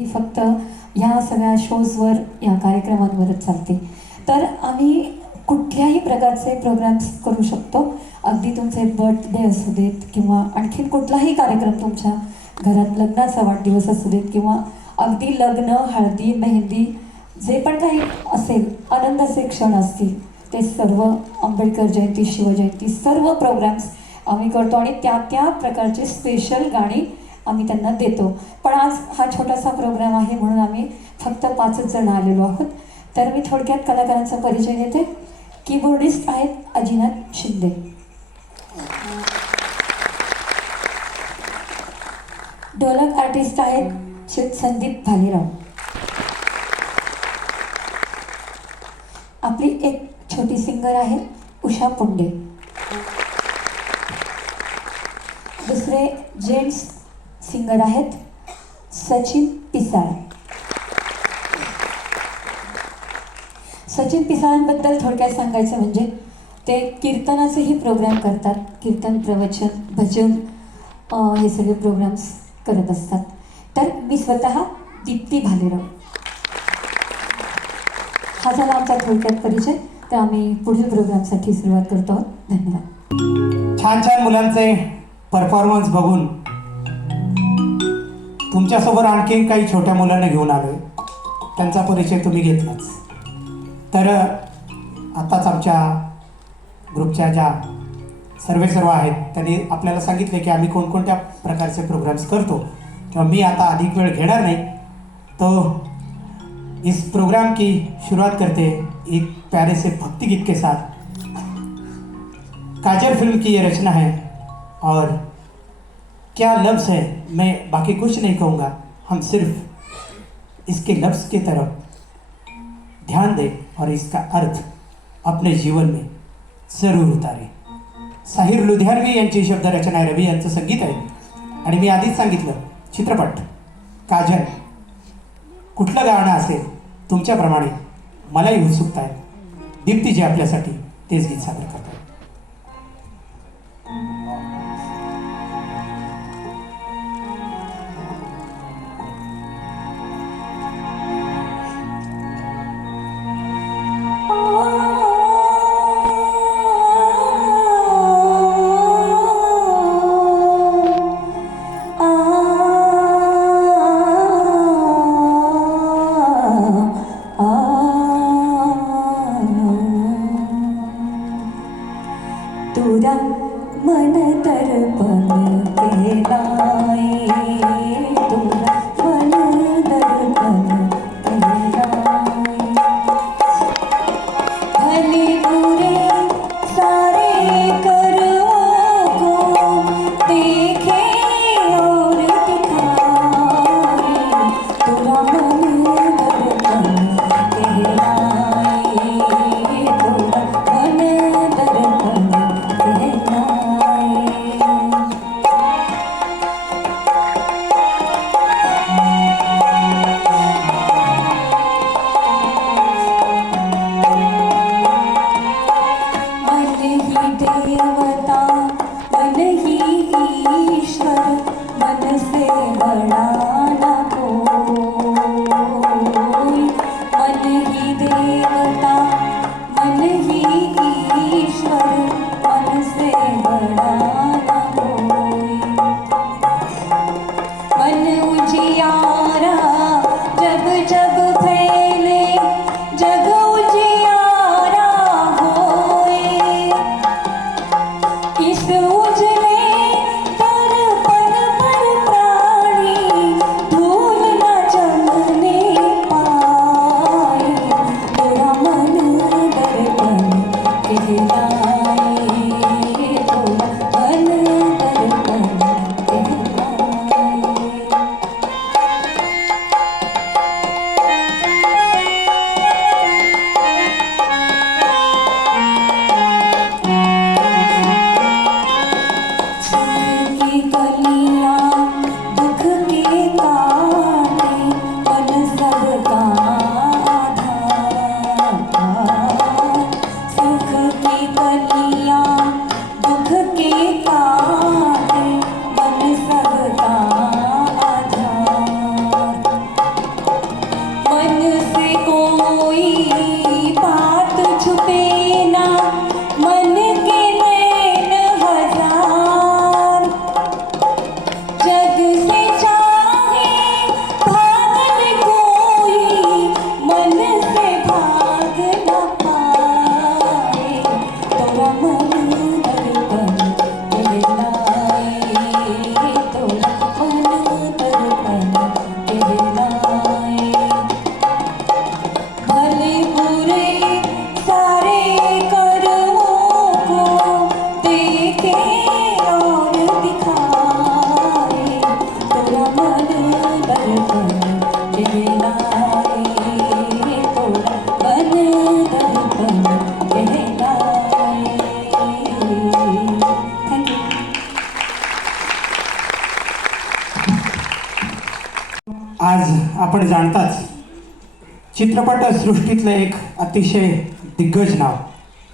ही फक्त ह्या सगळ्या शोजवर या कार्यक्रमांवरच चालते. तर आम्ही कुठल्याही प्रकारचे प्रोग्राम्स करू शकतो. अगदी तुमचे बर्थडे असू देत किंवा आणखीन कुठलाही कार्यक्रम, तुमच्या घरात लग्नाचा वाढदिवस असू देत किंवा अगदी लग्न, हळदी, मेहंदी, जे पण काही असेल, आनंदाचे क्षण असतील, ते सर्व आंबेडकर जयंती, शिवजयंती सर्व प्रोग्राम्स आम्ही करतो आणि त्या त्या प्रकारचे स्पेशल गाणी आम्ही त्यांना देतो. पण आज हा छोटासा प्रोग्राम आहे म्हणून आम्ही फक्त 5च जण आलेलो आहोत. तर मी थोडक्यात कलाकारांचा परिचय देते. कीबोर्डिस्ट आहेत अजिनाथ शिंदे, ढोलक आर्टिस्ट आहेत संदीप भालेराव, आपली एक छोटी सिंगर आहे उषा पुंडे, दुसरे जेंट्स सिंगर आहेत सचिन पिसाळ. सचिन पिसाळांबद्दल थोडक्यात सांगायचं म्हणजे ते कीर्तनाचेही प्रोग्राम करतात. कीर्तन, प्रवचन, भजन हे सगळे प्रोग्राम्स करत असतात. तर मी स्वतः दीप्ती भालेराव. हा झाला आमचा थोडक्यात परिचय. तर आम्ही पुढील प्रोग्रामसाठी सुरुवात करतो आहोत. धन्यवाद. छान छान मुलांचे परफॉर्मन्स बघून तुमच्यासोबत आणखीन काही छोट्या मुलांना घेऊन आलोय. त्यांचा परिचय तुम्ही घेतलाच. तर आत्ताच आमच्या ग्रुपच्या ज्या सर्व आहेत त्यांनी आपल्याला सांगितले की आम्ही कोणकोणत्या प्रकारचे प्रोग्राम्स करतो. तेव्हा मी आता अधिक वेळ घेणार नहीं, तो इस प्रोग्राम की शुरुआत करते एक प्यारे से भक्ति गीत के साथ. काजल फिल्म की ये रचना है और क्या लफ्ज़ है, मैं बाकी कुछ नहीं कहूँगा. हम सिर्फ इसके लफ्ज़ की तरफ ध्यान दें और इसका अर्थ अपने जीवन में जरूर उतारें. साहिर लुधियानवी यांची शब्द रचना आहे, रवी यांचं संगीत आहे. आणि मी आधीच सांगितलं, चित्रपट काजल कुठलं गाणं असेल तुमच्याप्रमाणे मलाही उत्सुकता आहे. दीप्तीजी आपल्यासाठी तेच गीत सादर करतात. आपण जाणताच चित्रपट सृष्टीतलं एक अतिशय दिग्गज नाव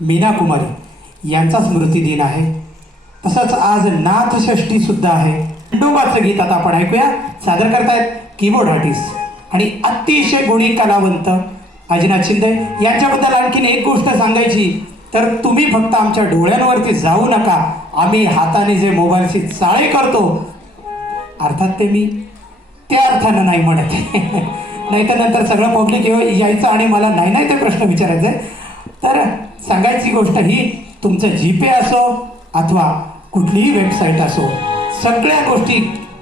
मीना कुमारी यांचा स्मृतिदिन आहे. तसंच आज नाथषष्ठी सुद्धा आहे. खंडोबाचं गीत आता आपण ऐकूया. सादर करतायत कीबोर्ड आर्टिस्ट आणि अतिशय गुणी कलावंत अजिनाथ शिंदे यांच्याबद्दल. आणखीन एक गोष्ट सांगायची तर तुम्ही फक्त आमच्या डोळ्यांवरती जाऊ नका. आम्ही हाताने जे मोबाईलची चाळे करतो, अर्थात ते मी त्या अर्थानं नाही म्हणत नाही तर नंतर सगळं पब्लिक यायचं आणि मला नाही ते प्रश्न विचारायचे. तर सांगायची गोष्ट ही, तुमचं जीपे असो अथवा कुठलीही वेबसाईट असो, सगळ्या गोष्टी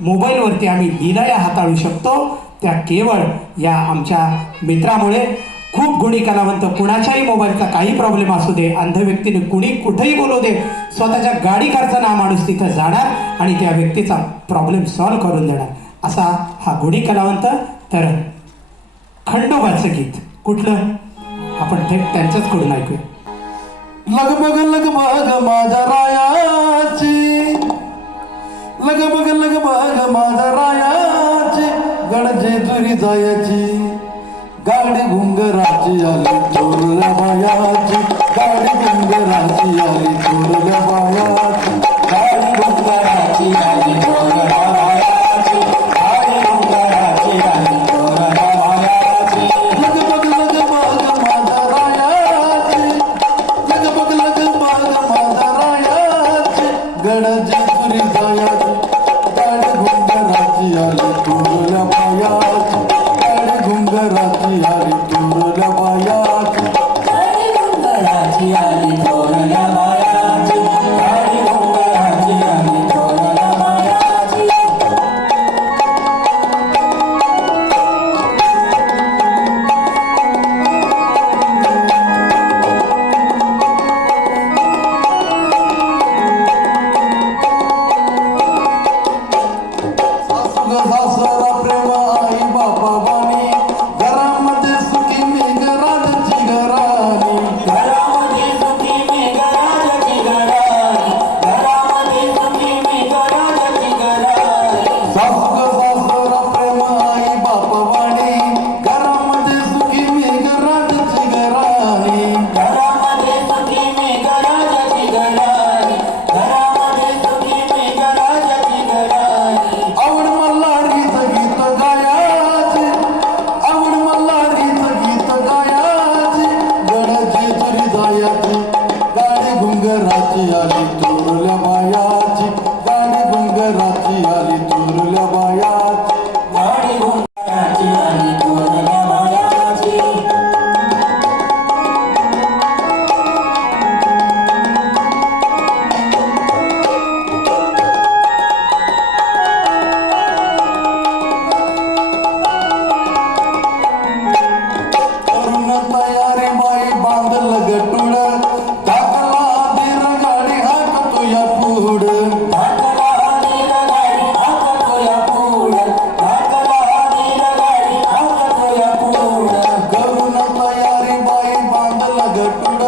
मोबाईलवरती आम्ही लिलाया हाताळू शकतो. त्या केवळ या आमच्या मित्रामुळे. खूप गुणी कलावंत, कुणाच्याही मोबाईलचा काही प्रॉब्लेम असू दे, अंध व्यक्तीने कुणी कुठेही बोलू दे, स्वतःच्या गाडी खर्चाना माणूस तिथं जाणार आणि त्या व्यक्तीचा प्रॉब्लेम सॉल्व्ह करून देणार, असा हा गुणी कलावंत. तर खंडोबाचं गीत कुठलं आपण थेट त्यांच्याच कडून ऐकूया. लगबग लगबग माझ्या रायाची, लगबग लगबग माझ्या रायाची, गडजे तुरी जायची, गाडी घुंगराची आली चोरल्या बायाची, गाडी घुंगराची आली चोरल्या बायाची, गाडी घुंगराची आली चोरल्या बायाची, गाडी घुंगराची आली चोरल्या बायाची. लगबग लगबग माझ्या रायाची, लगबग लगबग माझ्या रायाची, गडजी तुरी जायाची, गाडी घुंगराची आली चोरल्या बायाची, गाडी घुंगराची आली चोरल्या बायाची, गाडी घुंगराची आली चोरल्या बायाची, गाडी घुंगराची आली चोरल्या बायाची. सासू ग सासरा प्रेम आई बापा वाणी, घरामध्ये सुखी मेघ राजाची घराणी, घरामध्ये सुखी मेघ राजाची घराणी, घरामध्ये सुखी मेघ राजाची घराणी. सासू ग सासरा प्रेम आई बापा वाणी, घरामध्ये सुखी मेघ राजाची घराणी, घरामध्ये सुखी मेघ राजाची घराणी, घरामध्ये सुखी मेघ राजाची घराणी. आवड मल्हारीचं गीत गायाची, आवड मल्हारीचं गीत गायाची, गडजी तुरी जायाची, गाडी घुंगराची आली चोरल्या बायाची, गाडी घुंगराची आली चोरल्या बायाची, गाडी घुंगराची आली चोरल्या बायाची. करून तयारी बाई बांधल गटुड, टाकला धीर गाडी हाकतो या पुढ, टाकला धीर गाडी हाकतो या पुढ, टाकला धीर गाडी हाकतो या पुढ. करून तयारी बाई बांधल गटुड,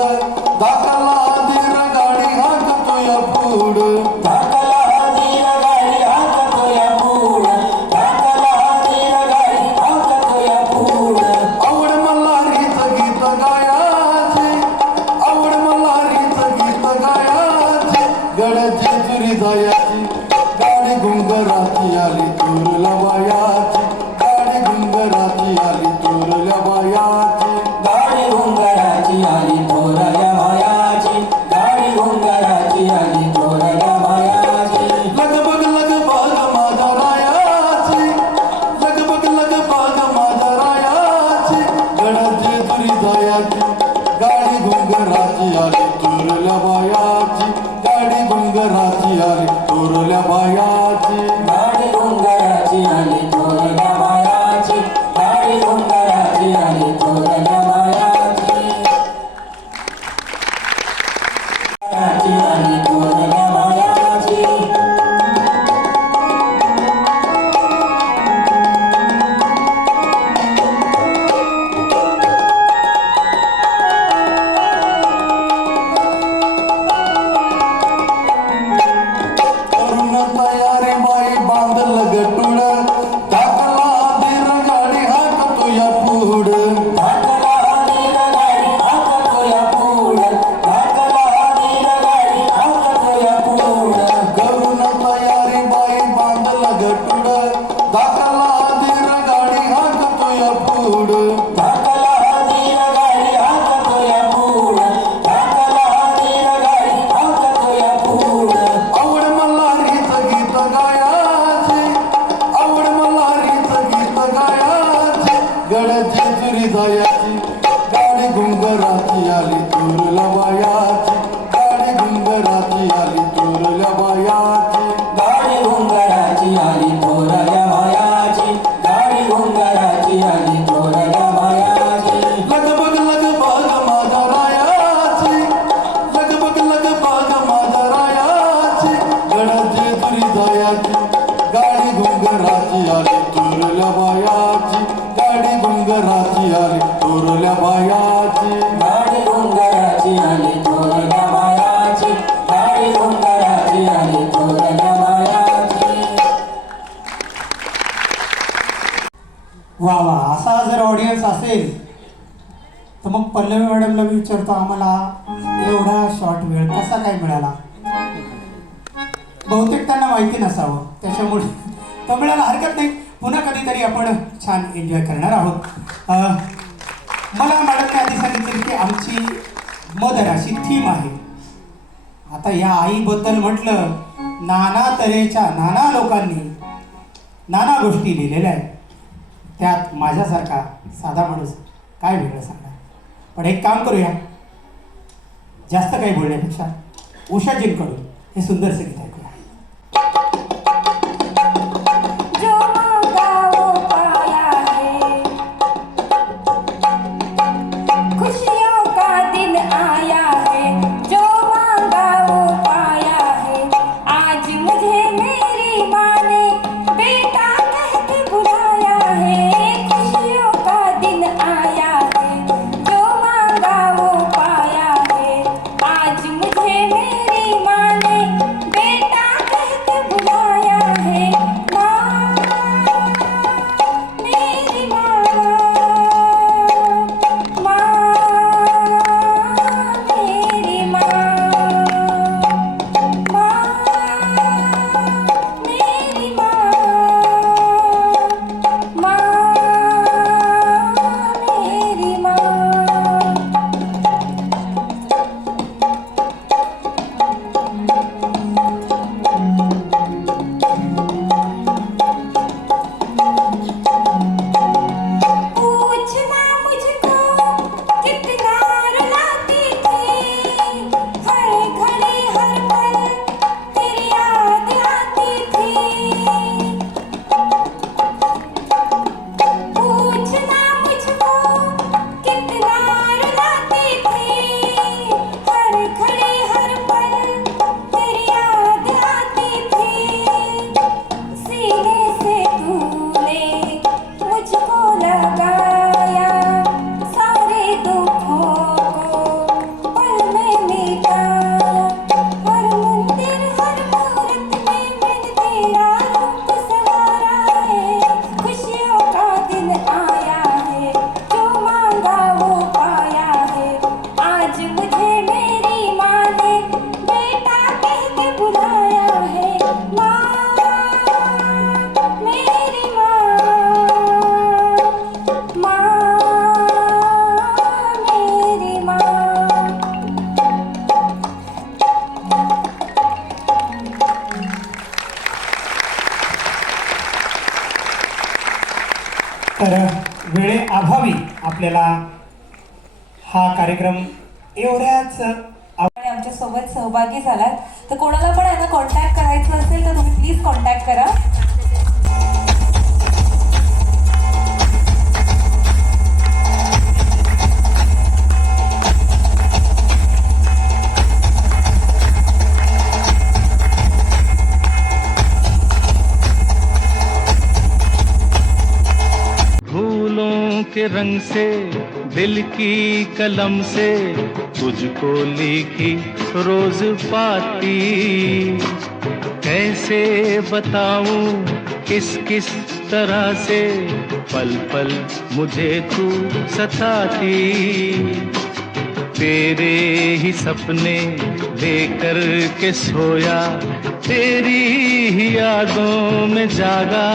टाकला धीर गाडी हाकतो या पुढ, टाकला धीर गाडी हाकतो या पुढ, टाकला धीर गाडी हाकतो या पुढ. आवड मल्हारीचं गीत गायाची, आवड मल्हारीचं गीत गायाची, गडजी तुरी जायाची, गाडी घुंगराची आली चोरल्या बायाची, गाडी घुंगराची आली चोरल्या बायाची, गाडी घुंगराची आली चोरल्या बायाची, गाडी घुंगराची आली चोरल्या बायाची. लगबग लगबग माझ्या रायाची, लगबग लगबग माझ्या रायाची, गडजी तुरी जायाची, गाडी घुंगराची आली चोरल्या बायाची, गाडी घुंगराची आली चोरल्या बायाची, गाडी घुंगराची आली चोरल्या बायाची, गाडी घुंगराची आली चोरल्या बायाची, गाडी आली चोरल्या बायाची. गड जेजुरी जायाची गाडी घुंगराची आली थोरल्या बायाची गाडी घुंगराची आली थोरल्या बायाची गाडी घुंगराची आली थोरल्या बायाची गाडी घुंगराची आली थोरल्या बायाची लगबग लगबग माझ्या रायाची लगबग लगबग माझ्या रायाची गड जेजुरी जायाची गाडी घुंगराची आली थोरल्या बायाची गाडी घुंगराची आली थोरल्या बायाची गाडी घुंगराची आली थोरल्या बायाची गाडी घुंगराची आली थोरल्या बायाची वा वा, असा जर ऑडियन्स असेल तर मग पल्लवी मॅडमला मी विचारतो, आम्हाला एवढा शॉर्ट वेळ कसा काय मिळाला? बहुतेक त्यांना माहिती नसावं, त्याच्यामुळे तो मिळायला हरकत नाही. पुन्हा कधीतरी आपण छान एन्जॉय करणार आहोत. मला मॅडमने आधी सांगितलं की आमची मदर अशी थीम आहे. आता या आईबद्दल म्हटलं, नाना तऱ्हेच्या नाना लोकांनी नाना गोष्टी लिहिलेल्या आहेत. त्यात माझ्यासारखा साधा माणूस काय वेगळं सांगणार. पण एक काम करूया, जास्त काही बोलण्यापेक्षा उषाजींकडून हे सुंदरसे गीत ऐकूया. जो मांगा वो पाया है, खुशियों का दिन आया है. जो मांगा वो पाया है, आज मुझे मेरी माँ ने बेटा कह के बुलाया है. खुशियों का दिन आया है, जो मांगा वो पाया है, आज मुझे मेरी माँ ने बेटा कह के बुलाया है. माँ, मेरी माँ, माँ, मेरी माँ, माँ, मेरी माँ, माँ, मेरी माँ. पूछना मुझको कितना रुलाती थी, हर घड़ी हर पल तेरी याद आती थी. पूछना मुझको कितना रुलाती थी, हर घड़ी हर पल तेरी याद आती थी. सीने से तूने मुझको लगाया, सारे दुखों को पल में मिटाया. हर मंदिर हर मूरत में मैंने तेरा रूप संवारा है. खुशियों का दिन आया है, जो मांगा वो पाया है. आज मुझे मेरी माँ ने बेटा कह के बुलाया है. माँ, मेरी माँ, माँ, मेरी माँ. तर वेळेअभावी आपल्याला हा कार्यक्रम एवढ्याच आणि आमच्या सोबत सहभागी झालात, तर कोणाला पण यांना कॉन्टॅक्ट करायचं असेल तर तुम्ही प्लीज कॉन्टॅक्ट करा. फूलों के रंग से दिल की कलम से तुझको लिखी रोज पाती, कैसे बताऊं किस किस तरह से पल पल मुझे तू सताती. तेरे ही सपने लेकर के सोया, तेरी ही यादों में जागा.